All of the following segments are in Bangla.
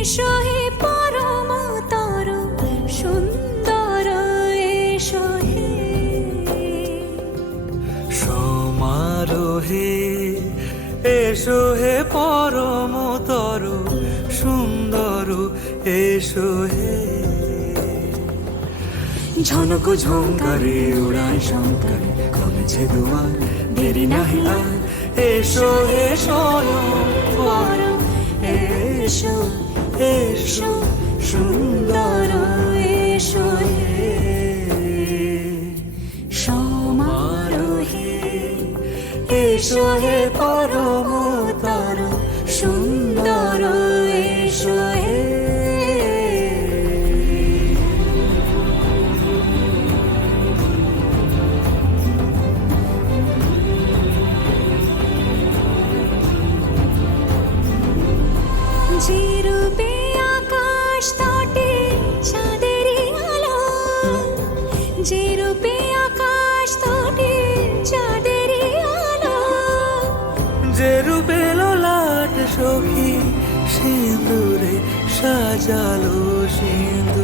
হে পরমতর সুন্দর সুন্দর এসো হে ঝনক ঝঙ্কারে উড়ায় শঙ্কারে কমেছে দুয়ার দেরি নাহিলা আর এসো এসো এসো এসো সুন্দর এসো হে। সমারোহে এসো হে পরমতর আকাশ আকাশ তটে চাঁদেরই আলো। যে রূপে লাট সখী সিঁদুরে সাজালো সিঁদুরে।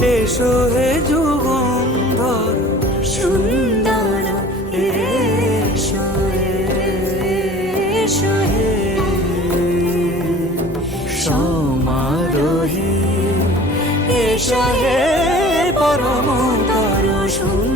এসো হে যুগন্ধর। সুন্দর এসো এসো হে। সমারোহী এসো হে পরমতর সুন্দর এসো